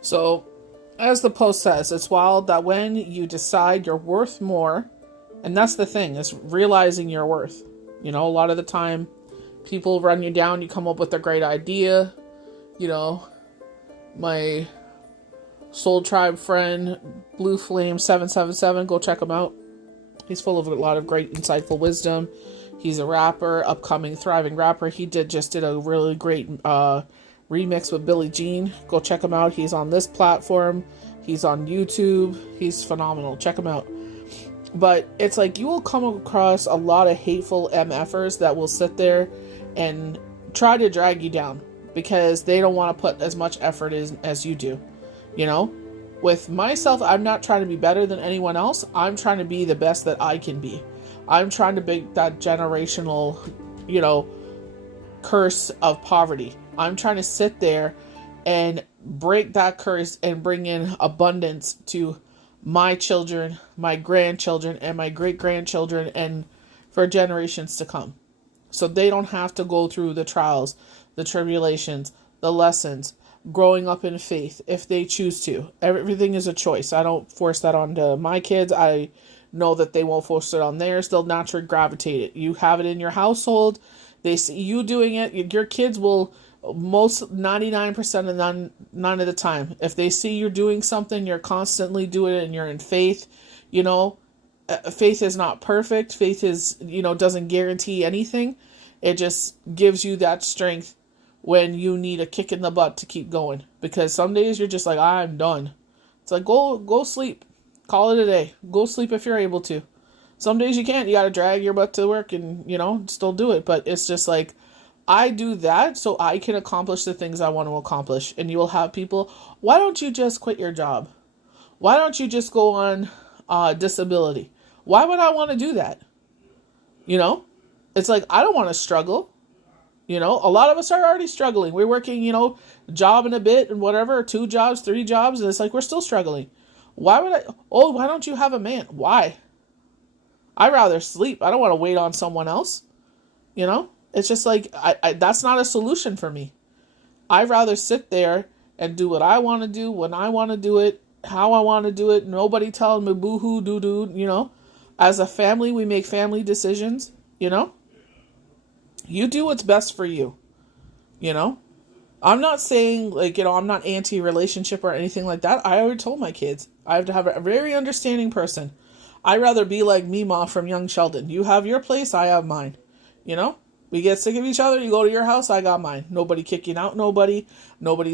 So, as the post says, it's wild that when you decide you're worth more, and that's the thing, is realizing your worth. You know, a lot of the time, people run you down, you come up with a great idea. You know, my Soul Tribe friend, Blue Flame 777, go check him out. He's full of a lot of great, insightful wisdom. He's a rapper, upcoming, thriving rapper. He just did a really great remix with Billie Jean. Go check him out. He's on this platform. He's on YouTube. He's phenomenal. Check him out. But it's like you will come across a lot of hateful MFers that will sit there and try to drag you down because they don't want to put as much effort as you do. You know? With myself, I'm not trying to be better than anyone else. I'm trying to be the best that I can be. I'm trying to break that generational, curse of poverty. I'm trying to sit there and break that curse and bring in abundance to my children, my grandchildren, and my great-grandchildren, and for generations to come. So they don't have to go through the trials, the tribulations, the lessons, growing up in faith if they choose to. Everything is a choice. I don't force that onto my kids. I know that they won't force it on theirs. They'll naturally gravitate it. You have it in your household. They see you doing it. Your kids will, most 99% of none of the time, if they see you're doing something, you're constantly doing it and you're in faith, faith is not perfect. Faith is, doesn't guarantee anything. It just gives you that strength when you need a kick in the butt to keep going. Because some days you're just like, I'm done. It's like, go sleep. Call it a day. Go sleep if you're able to. Some days you can't. You got to drag your butt to work and, still do it. But it's just like, I do that so I can accomplish the things I want to accomplish. And you will have people, why don't you just quit your job? Why don't you just go on disability? Why would I want to do that? It's like, I don't want to struggle. A lot of us are already struggling. We're working, job and a bit and whatever, 2 jobs, 3 jobs. And it's like, we're still struggling. Why don't you have a man? Why? I'd rather sleep. I don't want to wait on someone else. It's just like, I that's not a solution for me. I'd rather sit there and do what I want to do, when I want to do it, how I want to do it. Nobody telling me boo-hoo, doo-doo, As a family, we make family decisions, You do what's best for you, I'm not saying, I'm not anti-relationship or anything like that. I already told my kids, I have to have a very understanding person. I'd rather be like Mima from Young Sheldon. You have your place, I have mine. We get sick of each other, you go to your house, I got mine. Nobody kicking out nobody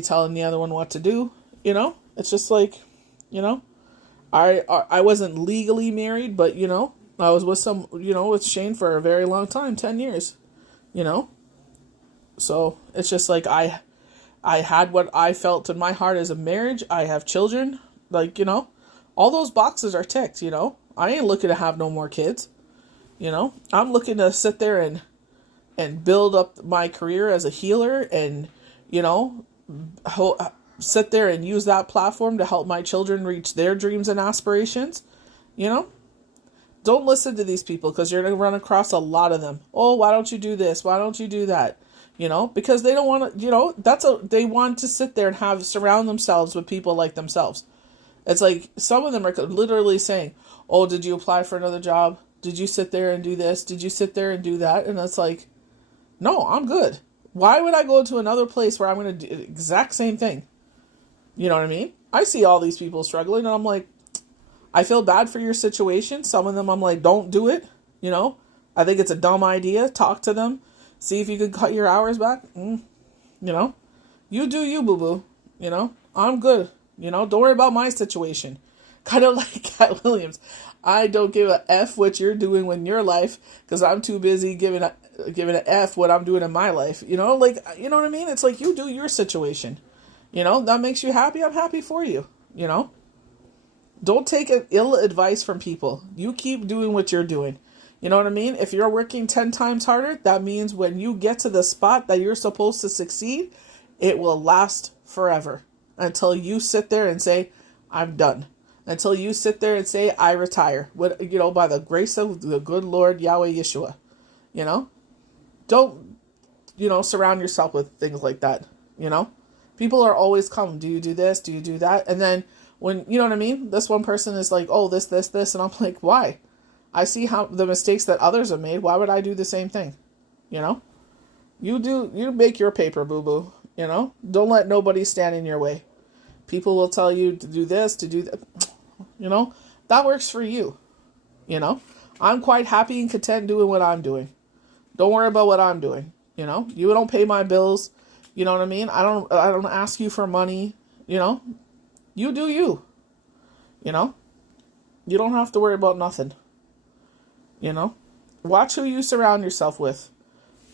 telling the other one what to do, It's just like, I wasn't legally married, but, I was with with Shane for a very long time, 10 years, So it's just like I had what I felt in my heart as a marriage. I have children, all those boxes are ticked, I ain't looking to have no more kids, I'm looking to sit there and build up my career as a healer and, sit there and use that platform to help my children reach their dreams and aspirations, Don't listen to these people because you're going to run across a lot of them. Oh, why don't you do this? Why don't you do that? Because they don't want to, they want to sit there and surround themselves with people like themselves. It's like some of them are literally saying, oh, did you apply for another job? Did you sit there and do this? Did you sit there and do that? And it's like, no, I'm good. Why would I go to another place where I'm going to do the exact same thing? You know what I mean? I see all these people struggling and I'm like, I feel bad for your situation. Some of them I'm like, don't do it. I think it's a dumb idea. Talk to them. See if you could cut your hours back. You do you, boo-boo. I'm good. Don't worry about my situation. Kind of like Cat Williams. I don't give a F what you're doing in your life because I'm too busy giving a F what I'm doing in my life. You know what I mean? It's like you do your situation. That makes you happy. I'm happy for you. Don't take ill advice from people. You keep doing what you're doing. You know what I mean? If you're working 10 times harder, that means when you get to the spot that you're supposed to succeed, it will last forever until you sit there and say, I'm done. Until you sit there and say, I retire. By the grace of the good Lord Yahweh Yeshua. Don't, surround yourself with things like that. People are always come, do you do this? Do you do that? And then when, you know what I mean? This one person is like, oh, this. And I'm like, why? I see how the mistakes that others have made. Why would I do the same thing? You know? You make your paper, boo-boo. You know? Don't let nobody stand in your way. People will tell you to do this, to do that. You know? That works for you. You know? I'm quite happy and content doing what I'm doing. Don't worry about what I'm doing. You know? You don't pay my bills. You know what I mean? I don't ask you for money. You know? You do you. You know? You don't have to worry about nothing. You know? Watch who you surround yourself with.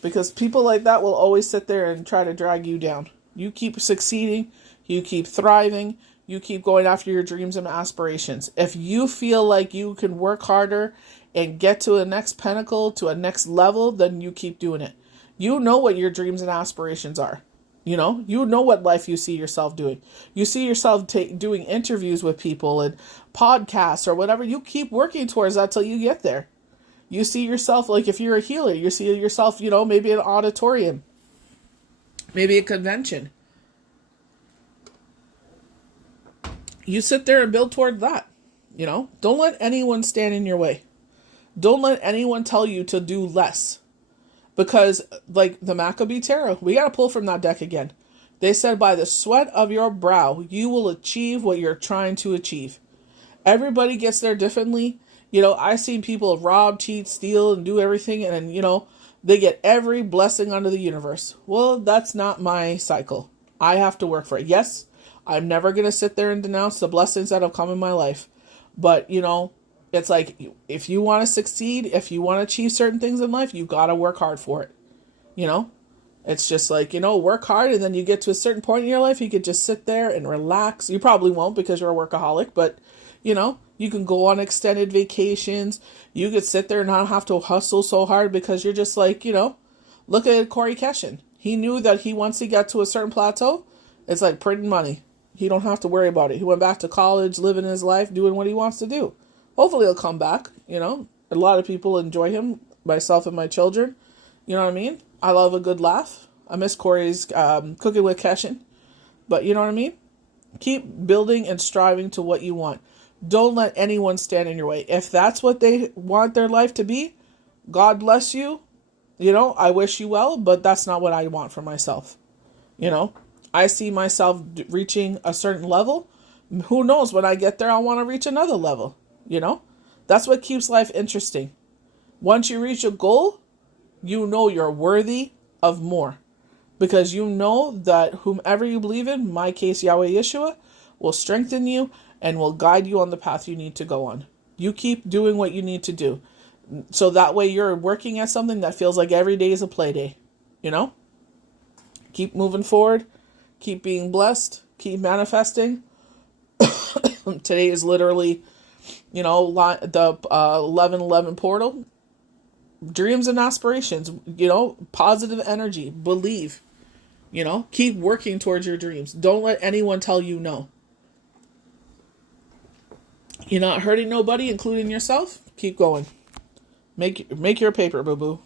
Because people like that will always sit there and try to drag you down. You keep succeeding. You keep thriving. You keep going after your dreams and aspirations. If you feel like you can work harder and get to a next pinnacle, to a next level, then you keep doing it. You know what your dreams and aspirations are. You know what life you see yourself doing. You see yourself doing interviews with people and podcasts or whatever. You keep working towards that till you get there. You see yourself, like if you're a healer, you see yourself, maybe an auditorium, maybe a convention. You sit there and build toward that. Don't let anyone stand in your way. Don't let anyone tell you to do less. Because, like the Maccabee Tarot, we got to pull from that deck again. They said, by the sweat of your brow, you will achieve what you're trying to achieve. Everybody gets there differently. I've seen people rob, cheat, steal, and do everything. And, they get every blessing under the universe. Well, that's not my cycle. I have to work for it. Yes, I'm never going to sit there and denounce the blessings that have come in my life. But, it's like, if you want to succeed, if you want to achieve certain things in life, you got to work hard for it. It's just like, work hard, and then you get to a certain point in your life, you could just sit there and relax. You probably won't because you're a workaholic, but, you can go on extended vacations. You could sit there and not have to hustle so hard because you're just like, look at Corey Keshin. He knew that once he got to a certain plateau, it's like printing money. He don't have to worry about it. He went back to college, living his life, doing what he wants to do. Hopefully he'll come back, A lot of people enjoy him, myself and my children. You know what I mean? I love a good laugh. I miss Corey's Cooking with Keshin. But you know what I mean? Keep building and striving to what you want. Don't let anyone stand in your way. If that's what they want their life to be, God bless you. I wish you well, but that's not what I want for myself. I see myself reaching a certain level. Who knows, when I get there, I'll want to reach another level. That's what keeps life interesting. Once you reach a goal, you're worthy of more. Because you know that whomever you believe in my case, Yahweh Yeshua, will strengthen you and will guide you on the path you need to go on. You keep doing what you need to do. So that way you're working at something that feels like every day is a play day. Keep moving forward. Keep being blessed. Keep manifesting. Today is literally, the 11/11 portal. Dreams and aspirations, positive energy, believe, keep working towards your dreams. Don't let anyone tell you no. You're not hurting nobody, including yourself. Keep going. Make your paper, boo-boo.